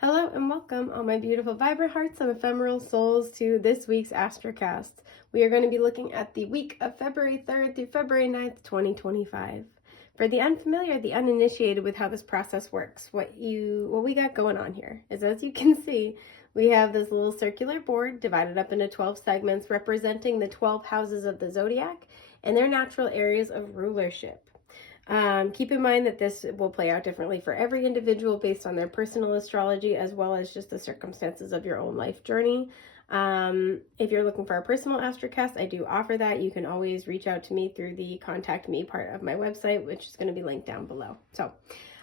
Hello and welcome, all my beautiful vibrant hearts and ephemeral souls, to this week's Astrocast. We are going to be looking at the week of February 3rd through February 9th, 2025. For the unfamiliar, the uninitiated with how this process works, what we got going on here is, as you can see, we have this little circular board divided up into 12 segments representing the 12 houses of the zodiac and their natural areas of rulership. Keep in mind that this will play out differently for every individual based on their personal astrology, as well as just the circumstances of your own life journey. If you're looking for a personal astrocast, I do offer that. You can always reach out to me through the contact me part of my website, which is going to be linked down below. So,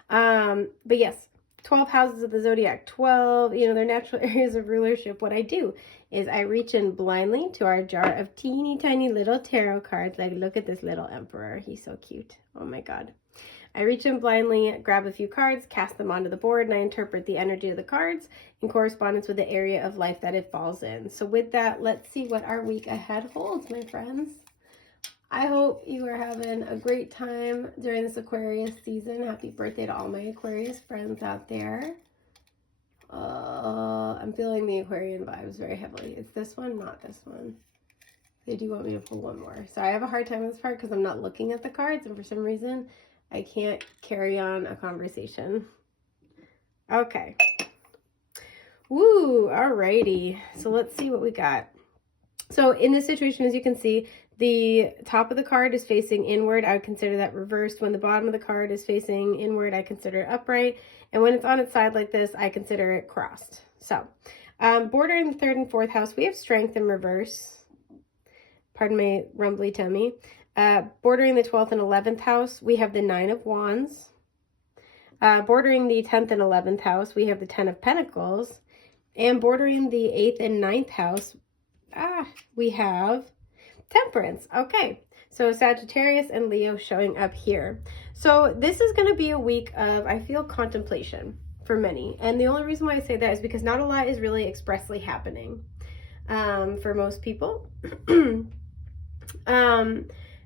but yes, 12 houses of the zodiac, 12, their natural areas of rulership. What I do is I reach in blindly to our jar of teeny tiny little tarot cards. Like, look at this little emperor. He's so cute. Oh my God. I reach in blindly, grab a few cards, cast them onto the board, and I interpret the energy of the cards in correspondence with the area of life that it falls in. So with that, let's see what our week ahead holds, my friends. I hope you are having a great time during this Aquarius season. Happy birthday to all my Aquarius friends out there. I'm feeling the Aquarian vibes very heavily. It's this one, not this one. They do want me to pull one more. So I have a hard time with this part because I'm not looking at the cards, and for some reason I can't carry on a conversation. Okay. Woo, alrighty. So let's see what we got. So in this situation, as you can see, the top of the card is facing inward. I would consider that reversed. When the bottom of the card is facing inward, I consider it upright. And when it's on its side like this, I consider it crossed. So, bordering the 3rd and 4th house, we have strength in reverse. Pardon my rumbly tummy. Bordering the 12th and 11th house, we have the 9 of Wands. Bordering the 10th and 11th house, we have the 10 of Pentacles. And bordering the 8th and 9th house, we have Temperance. Okay, so Sagittarius and Leo showing up here. So this is going to be a week of, I feel, contemplation for many. And the only reason why I say that is because not a lot is really expressly happening for most people.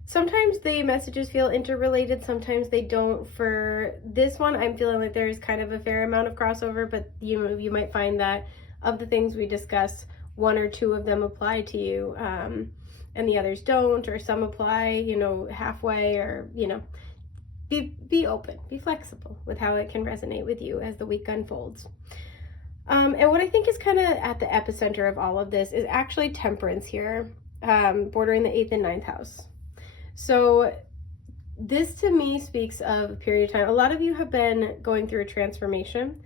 Sometimes the messages feel interrelated, sometimes they don't. For this one, I'm feeling like there's kind of a fair amount of crossover, but you might find that of the things we discuss, 1 or 2 of them apply to you, and the others don't, or some apply, halfway, or, be open, be flexible with how it can resonate with you as the week unfolds. And what I think is kind of at the epicenter of all of this is actually Temperance here, bordering the 8th and 9th house. So this to me speaks of a period of time. A lot of you have been going through a transformation.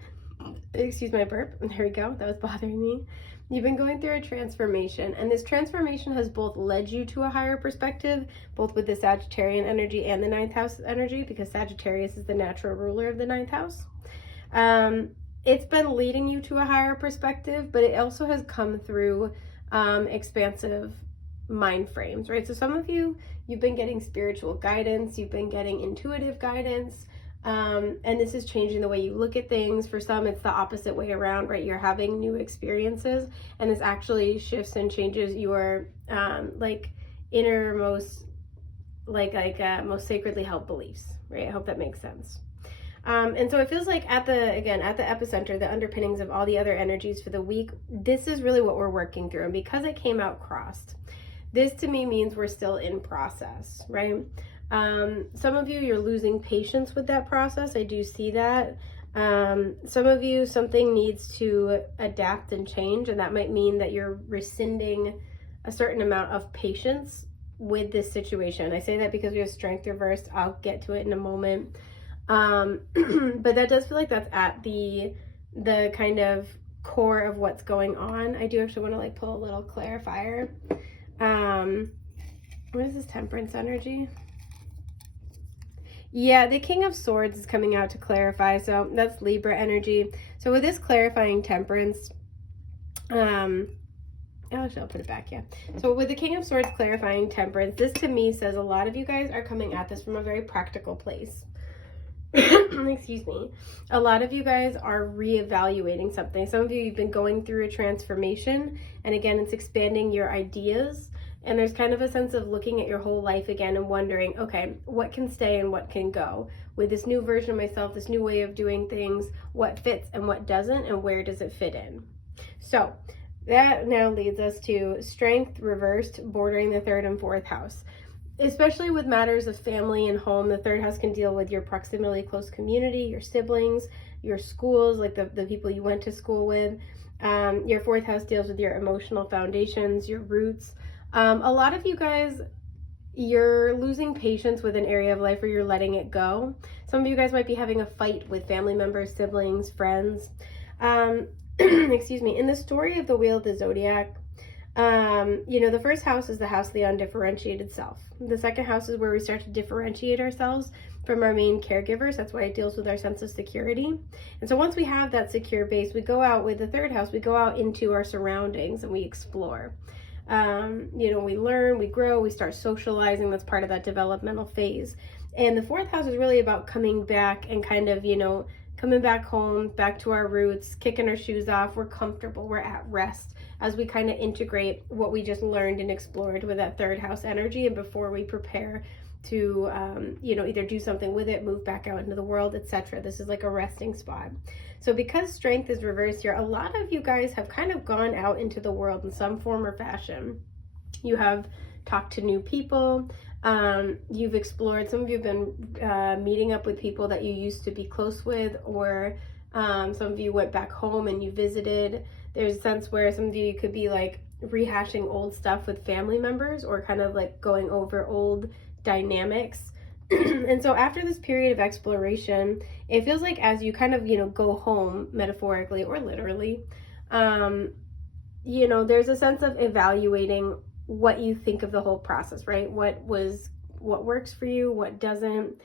Excuse my burp. There we go. That was bothering me. You've been going through a transformation, and this transformation has both led you to a higher perspective, both with the Sagittarian energy and the 9th house energy, because Sagittarius is the natural ruler of the 9th house. It's been leading you to a higher perspective, but it also has come through expansive mind frames, right? So some of you've been getting spiritual guidance, you've been getting intuitive guidance, and this is changing the way you look at things. For some, it's the opposite way around, right? You're having new experiences, and this actually shifts and changes your innermost, most sacredly held beliefs, right? I hope that makes sense. And so it feels like at the epicenter, the underpinnings of all the other energies for the week, this is really what we're working through. And because it came out crossed, this to me means we're still in process, right? Some of you, you're losing patience with that process. I do see that. Some of you, something needs to adapt and change, and that might mean that you're rescinding a certain amount of patience with this situation. I say that because we have strength reversed. I'll get to it in a moment. But that does feel like that's at the kind of core of what's going on. I do actually want to pull a little clarifier. What is this Temperance energy? Yeah, the King of Swords is coming out to clarify, so that's Libra energy. So with this clarifying Temperance, actually I'll put it back, yeah. So with the King of Swords clarifying Temperance, this to me says a lot of you guys are coming at this from a very practical place. Excuse me. A lot of you guys are reevaluating something. Some of you, you've been going through a transformation, and again, it's expanding your ideas And there's kind of a sense of looking at your whole life again and wondering, okay, what can stay and what can go? With this new version of myself, this new way of doing things, what fits and what doesn't, and where does it fit in? So that now leads us to strength reversed, bordering the third and fourth house. Especially with matters of family and home, the third house can deal with your proximity, close community, your siblings, your schools, like the people you went to school with. Your fourth house deals with your emotional foundations, your roots. A lot of you guys, you're losing patience with an area of life, or you're letting it go. Some of you guys might be having a fight with family members, siblings, friends. Excuse me. In the story of the Wheel of the Zodiac, the first house is the house of the undifferentiated self. The second house is where we start to differentiate ourselves from our main caregivers. That's why it deals with our sense of security. And so once we have that secure base, we go out with the third house, we go out into our surroundings and we explore. We learn, we grow, we start socializing. That's part of that developmental phase. And the fourth house is really about coming back and kind of, coming back home, back to our roots, kicking our shoes off. We're comfortable, we're at rest as we kind of integrate what we just learned and explored with that third house energy, and before we prepare to either do something with it, move back out into the world, etc. This is like a resting spot. So because strength is reversed here, a lot of you guys have kind of gone out into the world in some form or fashion. You have talked to new people, you've explored, some of you have been meeting up with people that you used to be close with, or some of you went back home and you visited. There's a sense where some of you could be like rehashing old stuff with family members, or kind of like going over old dynamics. And so after this period of exploration, it feels like as you kind of, go home, metaphorically or literally, there's a sense of evaluating what you think of the whole process, right? What works for you, what doesn't,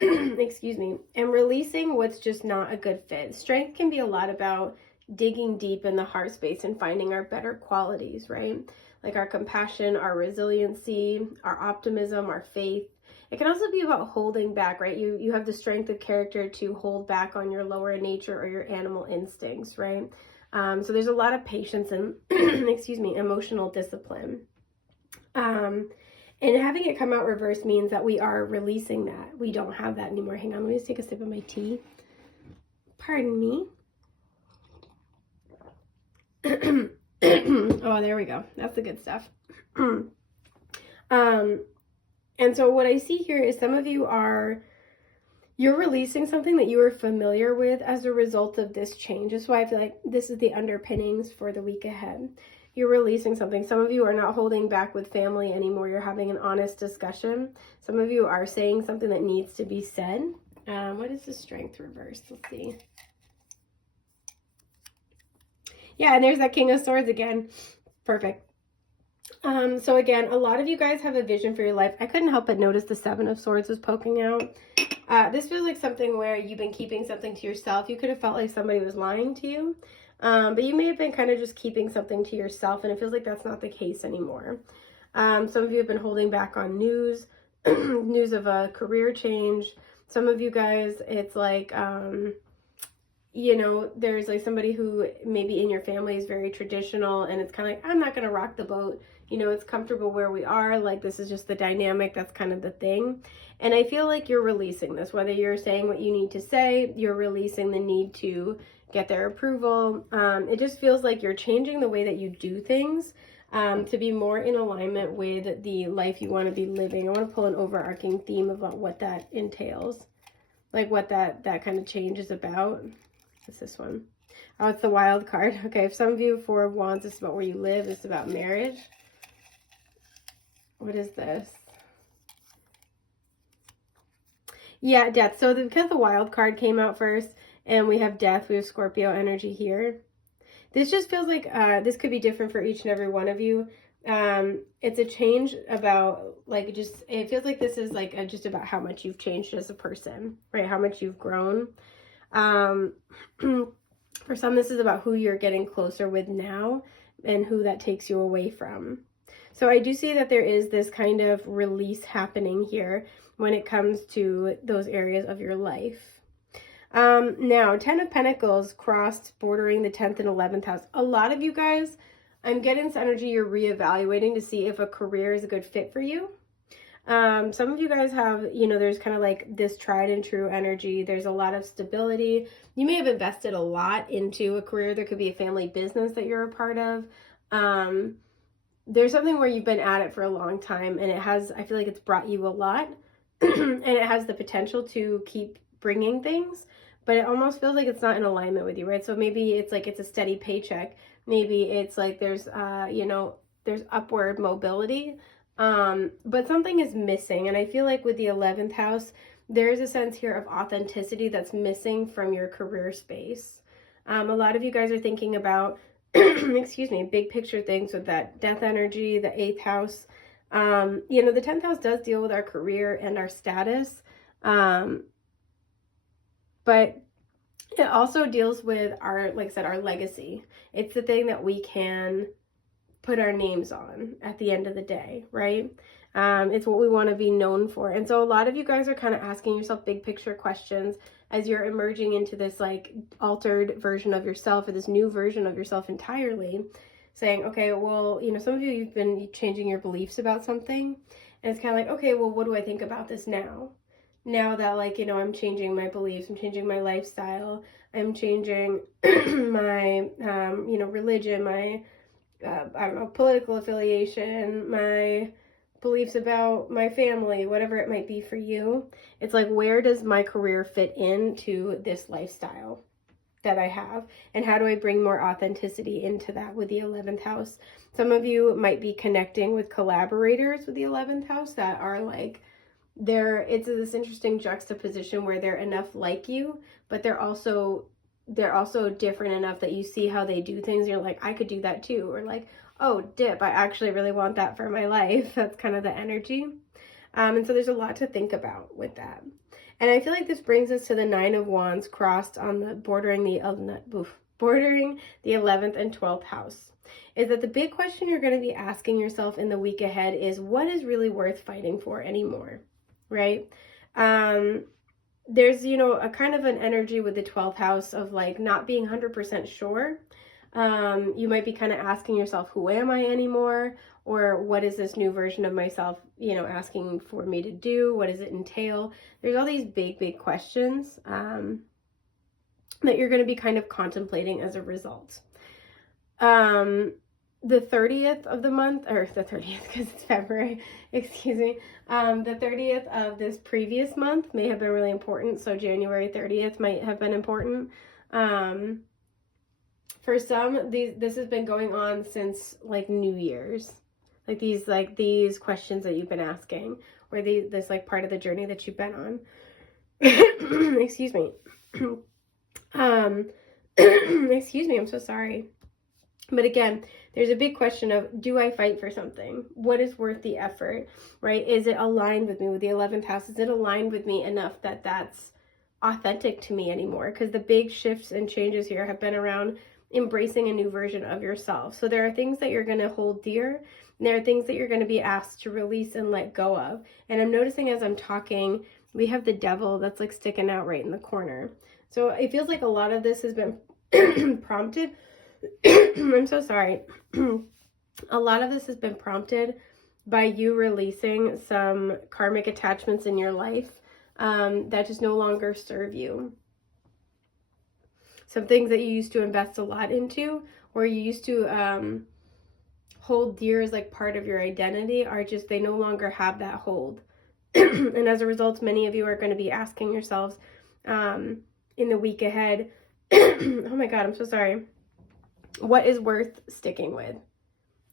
excuse me, and releasing what's just not a good fit. Strength can be a lot about digging deep in the heart space and finding our better qualities, right? Like our compassion, our resiliency, our optimism, our faith. It can also be about holding back, right? You have the strength of character to hold back on your lower nature or your animal instincts, right? So there's a lot of patience and, excuse me, emotional discipline. And having it come out reverse means that we are releasing that. We don't have that anymore. Hang on, let me just take a sip of my tea. Pardon me. Oh, there we go. That's the good stuff. And so what I see here is some of you you're releasing something that you were familiar with as a result of this change. That's why I feel like this is the underpinnings for the week ahead. You're releasing something. Some of you are not holding back with family anymore. You're having an honest discussion. Some of you are saying something that needs to be said. What is the strength reverse? Let's see. Yeah, and there's that King of Swords again. Perfect. So again, a lot of you guys have a vision for your life. I couldn't help but notice the Seven of Swords was poking out. This feels like something where you've been keeping something to yourself. You could have felt like somebody was lying to you, but you may have been kind of just keeping something to yourself, and it feels like that's not the case anymore. Some of you have been holding back on news, news of a career change. Some of you guys, it's like, there's like somebody who maybe in your family is very traditional, and it's kind of like, I'm not going to rock the boat. It's comfortable where we are. Like, this is just the dynamic. That's kind of the thing. And I feel like you're releasing this, whether you're saying what you need to say, you're releasing the need to get their approval. It just feels like you're changing the way that you do things to be more in alignment with the life you want to be living. I want to pull an overarching theme about what that entails, like what that kind of change is about. What's this one? Oh, it's the Wild card. Okay, if some of you, Four of Wands, it's about where you live. It's about marriage. What is this? Yeah, death. So because the Wild card came out first, and we have death, we have Scorpio energy here. This just feels like this could be different for each and every one of you. It's a change about, like, it feels like this is like just about how much you've changed as a person, right? How much you've grown. For some, this is about who you're getting closer with now and who that takes you away from. So I do see that there is this kind of release happening here when it comes to those areas of your life. Now, 10 of Pentacles crossed, bordering the 10th and 11th house. A lot of you guys I'm getting this energy you're reevaluating to see if a career is a good fit for you. Some of you guys have, you know, there's kind of like this tried and true energy. There's a lot of stability. You may have invested a lot into a career. There could be a family business that you're a part of. There's something where you've been at it for a long time, and I feel like it's brought you a lot and it has the potential to keep bringing things, but it almost feels like it's not in alignment with you, right? So maybe it's like it's a steady paycheck. Maybe it's like there's, there's upward mobility, but something is missing. And I feel like with the 11th house, there's a sense here of authenticity that's missing from your career space. A lot of you guys are thinking about, excuse me, big picture things with that death energy, the 8th house. The 10th house does deal with our career and our status, but it also deals with our, like I said, our legacy. It's the thing that we can put our names on at the end of the day, right? It's what we want to be known for. And so a lot of you guys are kind of asking yourself big picture questions as you're emerging into this like altered version of yourself, or this new version of yourself entirely, saying, okay, well, some of you, you've been changing your beliefs about something, and it's kind of like, okay, well, what do I think about this now? Now that, like, I'm changing my beliefs, I'm changing my lifestyle, I'm changing my, religion, my, political affiliation, my beliefs about my family, whatever it might be for you. It's like, where does my career fit into this lifestyle that I have? And how do I bring more authenticity into that with the 11th house? Some of you might be connecting with collaborators with the 11th house that are like, it's this interesting juxtaposition where they're enough like you, but they're also different enough that you see how they do things. You're like, I could do that too. Or like, oh, dip, I actually really want that for my life. That's kind of the energy. And so there's a lot to think about with that. And I feel like this brings us to the 9 of Wands crossed on the bordering the 11th and 12th house. Is that the big question you're going to be asking yourself in the week ahead is, what is really worth fighting for anymore, right? There's, a kind of an energy with the 12th house of like not being 100% sure. You might be kind of asking yourself, who am I anymore? Or what is this new version of myself, asking for me to do? What does it entail? There's all these big, big questions that you're going to be kind of contemplating as a result. The 30th of the month, or the 30th because it's February, excuse me, the 30th of this previous month may have been really important. So January 30th might have been important. For some, this has been going on since like New Year's, like these questions that you've been asking, or this like part of the journey that you've been on. Excuse me. Excuse me, I'm so sorry. But again, there's a big question of, do I fight for something? What is worth the effort, right? Is it aligned with me with the 11th house? Is it aligned with me enough that that's authentic to me anymore? Because the big shifts and changes here have been around embracing a new version of yourself. So there are things that you're going to hold dear, and there are things that you're going to be asked to release and let go of. And I'm noticing as I'm talking, we have the devil that's like sticking out right in the corner. So it feels like a lot of this has been prompted. I'm so sorry. A lot of this has been prompted by you releasing some karmic attachments in your life that just no longer serve you. Some things that you used to invest a lot into, or you used to hold dear as like part of your identity, they no longer have that hold. And as a result, many of you are going to be asking yourselves in the week ahead, oh my God, I'm so sorry. What is worth sticking with?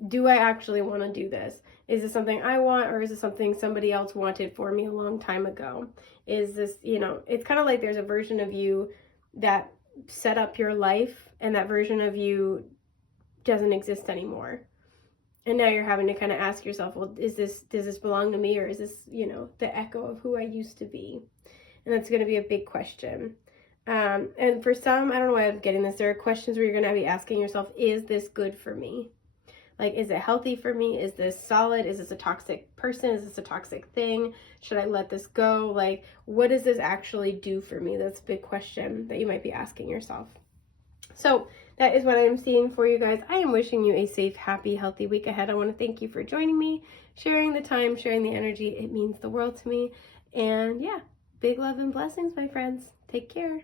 Do I actually want to do this? Is this something I want, or is it something somebody else wanted for me a long time ago? Is this, it's kind of like there's a version of you that set up your life, and that version of you doesn't exist anymore. And now you're having to kind of ask yourself, well, does this belong to me, or is this, the echo of who I used to be? And that's going to be a big question. And for some, I don't know why I'm getting this, there are questions where you're going to be asking yourself, is this good for me? Like, is it healthy for me? Is this solid? Is this a toxic person? Is this a toxic thing? Should I let this go? Like, what does this actually do for me? That's a big question that you might be asking yourself. So that is what I am seeing for you guys. I am wishing you a safe, happy, healthy week ahead. I want to thank you for joining me, sharing the time, sharing the energy. It means the world to me. And yeah, big love and blessings, my friends. Take care.